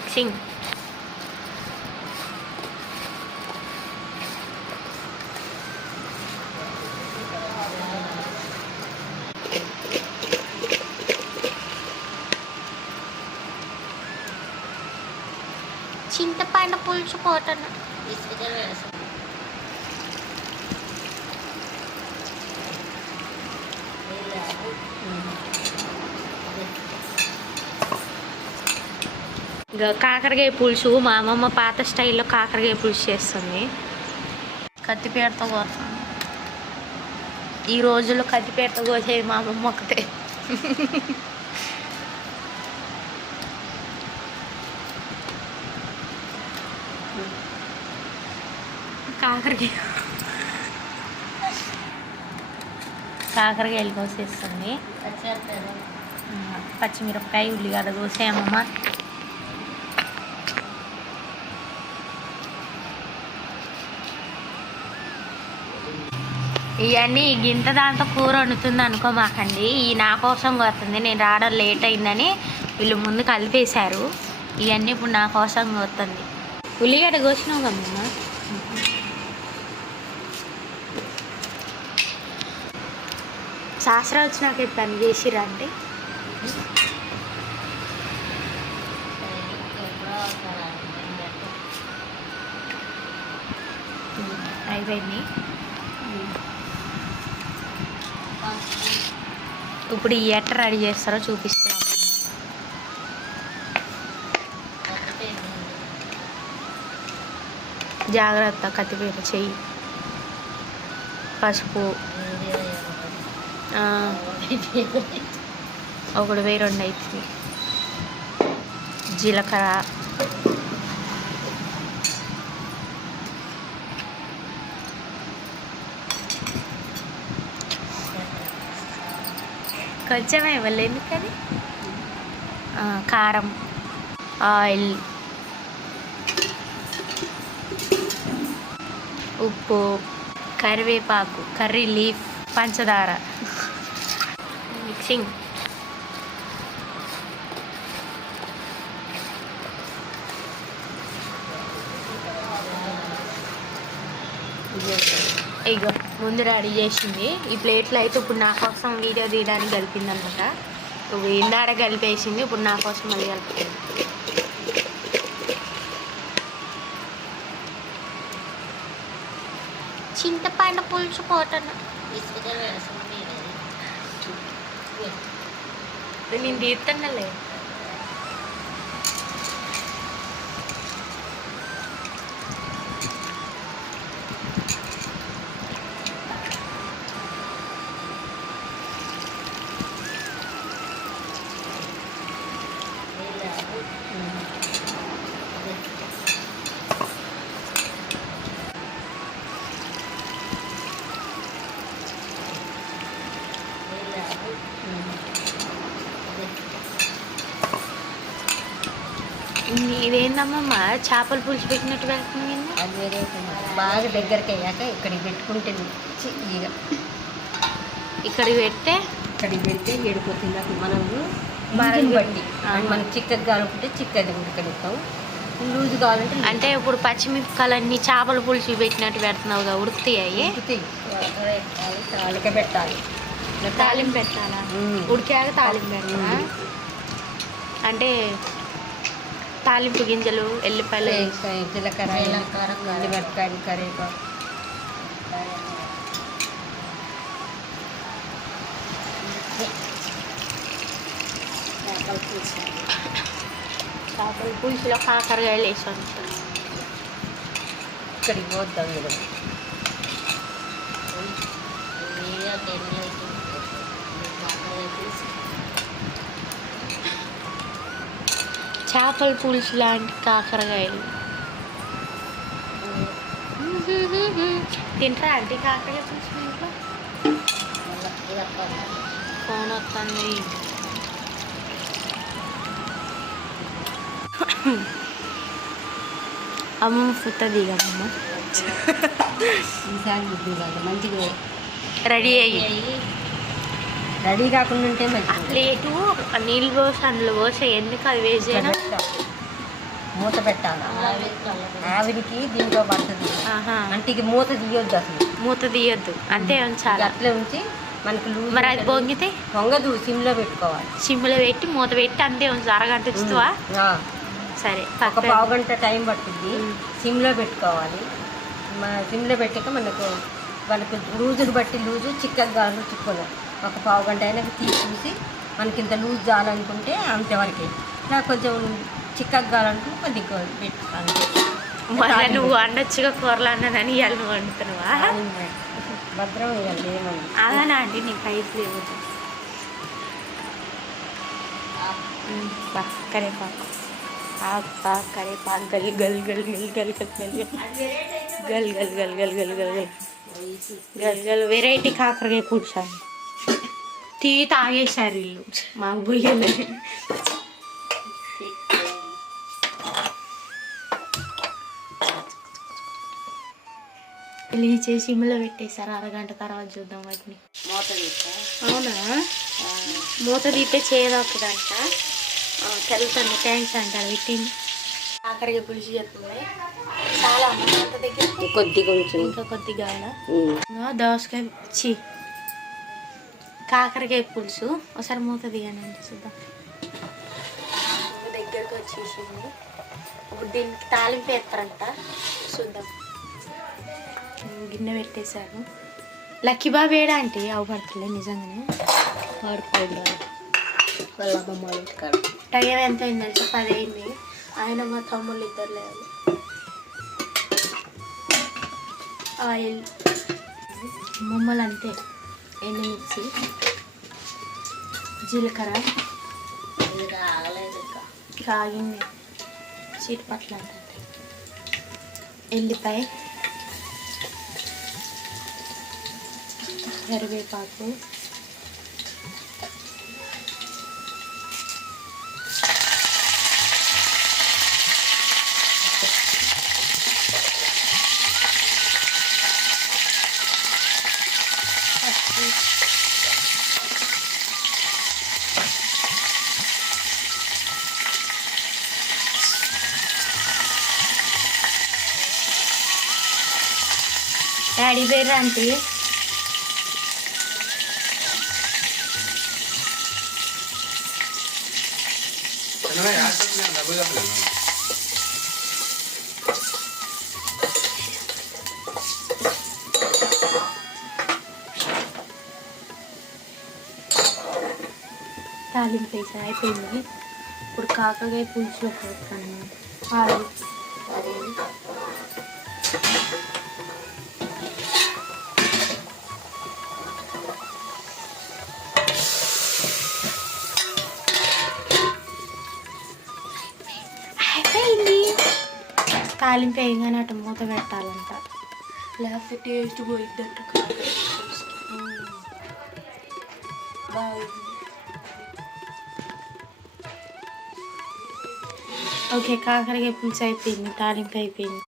Mixing చింతపండు పులుసు పోతాను ఇంకా కాకరకాయ పులుసు మా అమ్మమ్మ పాత స్టైల్లో కాకరకాయ పులుసు చేస్తుంది. కత్తిపేటతో కోస్తాను. ఈ రోజుల్లో కత్తిపేటతో కోసేది మా అమ్మమ్మ ఒకతే కాకరకాయ. కాకరకాయలు కోసేస్తుంది. పచ్చిమిరపకాయ ఉల్లిగడ్డ కోసేయమ్మమ్మ ఇవన్నీ గింత దాంతో కూర వండుతుంది అనుకోమాకండి ఈ నా కోసం వస్తుంది నేను రావడం లేట్ అయిందని వీళ్ళు ముందు కలిపేశారు. ఇవన్నీ ఇప్పుడు నా కోసం వస్తుంది ఉల్లిగడ్డ కోసినావు కమ్మమ్మ శాస్త్రం వచ్చినాక పని చేసిరా అంటే? అయిపోయింది. ఇప్పుడు ఈ ఎట్ట రెడీ చేస్తారో చూపిస్తాను. జాగ్రత్త కత్తిపీట చెయ్యి. పసుపు. ఒకటి వెయ్యి రెండు అవుతుంది జీలకర్ర. కొంచెమే ఇవ్వలేదు ఎందుకని కారం ఆయిల్ ఉప్పు కరివేపాకు కర్రీ లీఫ్ పంచదార మిక్సింగ్. ఇగో ముందు రెడీ చేసింది. ఈ ప్లేట్లో అయితే ఇప్పుడు నా కోసం వీడియో తీయడానికి కలిపింది అనమాట ఇందాడ కలిపేసింది ఇప్పుడు నా కోసం మళ్ళీ కలుపుతుంది చింతపండు పులుసు పోతాను నేను తీస్తానులే ఇదేందమ్మా చేపల పులుసు పెట్టినట్టు వెళ్తుంది అది వేరే. బాగా దగ్గరికి అయ్యాక ఇక్కడికి పెట్టుకుంటే చి- ఇక ఇక్కడికి పెడితే? ఇక్కడికి పెడితే ఏడిపోతుంది అప్పుడు మనం బట్టి. ఆ. మనకి చిక్కది కావాలనుకుంటే చిక్కది ఉడకనిస్తాం లూజ్ కావాలంటే అంటే ఇప్పుడు పచ్చిమిరపకాయలన్నీ చేపల పులుసు పెట్టినట్టు పెడుతున్నావుగా ఉడుకుతాయి తాలిక పెట్టాలి. తాలింపు పెట్టాలా. ఉడికాక తాలింపు పెట్టాలా. అంటే తాలింపు గింజలు ఎల్లిపాయలు వేస్తాయి, జీలకర్ర జీలకర్ర, మిరపకాయలు కరివేపాకు చేపల పులుసులో కాకరకాయలు వేసి వండుతారు. ఇక్కడికి పోద్దాం మీరు చేపల పులుసు లాంటి కాకరకాయలు. తింటారా అంటే కాకరకాయ పులుసు ఇంట్లో? ఫోన్ వస్తుంది అమ్మ ఫుట్ట దిగమ్మ ఈసారి మంచిగా రెడీ అయ్యి. రెడీ కాకుండా ఉంటే ఆ మంచిగా ప్లేటు నీళ్ళు పోసి అందులో పోసి ఎందుకు అది వేస్ట్ చేయడం మూత పెట్టాలి. ఆవిరికి దీంట్లో పడుతుంది. అంటే ఇది మూత తీయొద్దు అసలు. మూత తీయొద్దు. అంతే ఉంచాలి? అట్లే ఉంచి మనకి మరి అది పొంగితే పొంగదు సిమ్లో పెట్టుకోవాలి. సిమ్లో పెట్టి మూత పెట్టి అంతే ఉంచు. అరగంట ఆ, సరే ఒక పావు గంట టైం ఉమ్. సిమ్లో పెట్టుకోవాలి. సిమ్లో పెట్టాక మనకు మనకు లూజుని బట్టి లూజు చిక్కగా కాదు చిక్కును. ఒక పావు గంట అయినాక తీసి చూసి మనకి ఇంత లూజ్ కావాలనుకుంటే అంతవరకే నాకు కొంచెం చిక్కగా కావాలనుకుంటే కొద్దిగా పెట్టు అంతే మొన్న నువ్వు వండొచ్చుగా కూరలు అన్నదని ఇవాళ నువ్వు వండుతున్నావా భద్రం ఇవ్వాలి ఏమని అలానా అండి నీ పైపు లేవు కరేపాకు ఆకు కరేపాకు గల్ గల్ గల్ గల్ గల్ గల్ గల్ గల్ గల్ గల్ గల్ గల్ గల్ గల్ గల్ వెరైటీ కాకరకాయ పులుసాను టీ తాగేశారు వీళ్ళు మాకు పోయలేదు పెళ్ళి చేసి సిమ్లో పెట్టేశారు అరగంట తర్వాత చూద్దాం వాటిని మూత అవునా మూత తీస్తే చేయదొక్కదంట తెలుసండి థ్యాంక్స్ అంటారు పెట్టింది ఆఖరికి పులుసు చెప్తుంది చాలా అమ్మ దగ్గర కొద్దిగా ఇంకా కొద్దిగా దోసకాయ చి కాకరకాయ పులుసు. ఒకసారి మూత దిగానండి చూద్దాం. దగ్గరకు వచ్చేసింది ఇప్పుడు దీనికి తాలింపు వేస్తారంట. చూద్దాం. గిన్నె పెట్టేశారు లక్కీ బాబు ఏడా అంటే అవపడతలే నిజంగానే. వాడుకోవాలి వాళ్ళ అమ్మమ్మ వాళ్ళ టైం ఎంత అయింది తెలుసా? పది అయింది. ఆయన మా తమ్ముళ్ళు ఇద్దరు లేరు. ఆయిల్. మమ్మల్ని అంతే. ఎండుమిర్చి జీలకర్ర. ఇది రాగలేదు ఇంకా. కాగింది చీటి పట్ల ఎల్లిపాయ కరివేపాకు డాడీ పేరు అంటే తాలింపు వేసి అయిపోయింది. ఇప్పుడు కాకరకాయ పులుసులో పెడతాను ఆయిల్ అయిపోయింది. తాలింపు వేయగానే అటు మూత పెట్టాలంట. లేకపోతే టేస్ట్ పోయిద్దంట. బాగుంది. ఓకే కాకరకాయ పులుసు అయిపోయింది తాలింపు అయిపోయింది.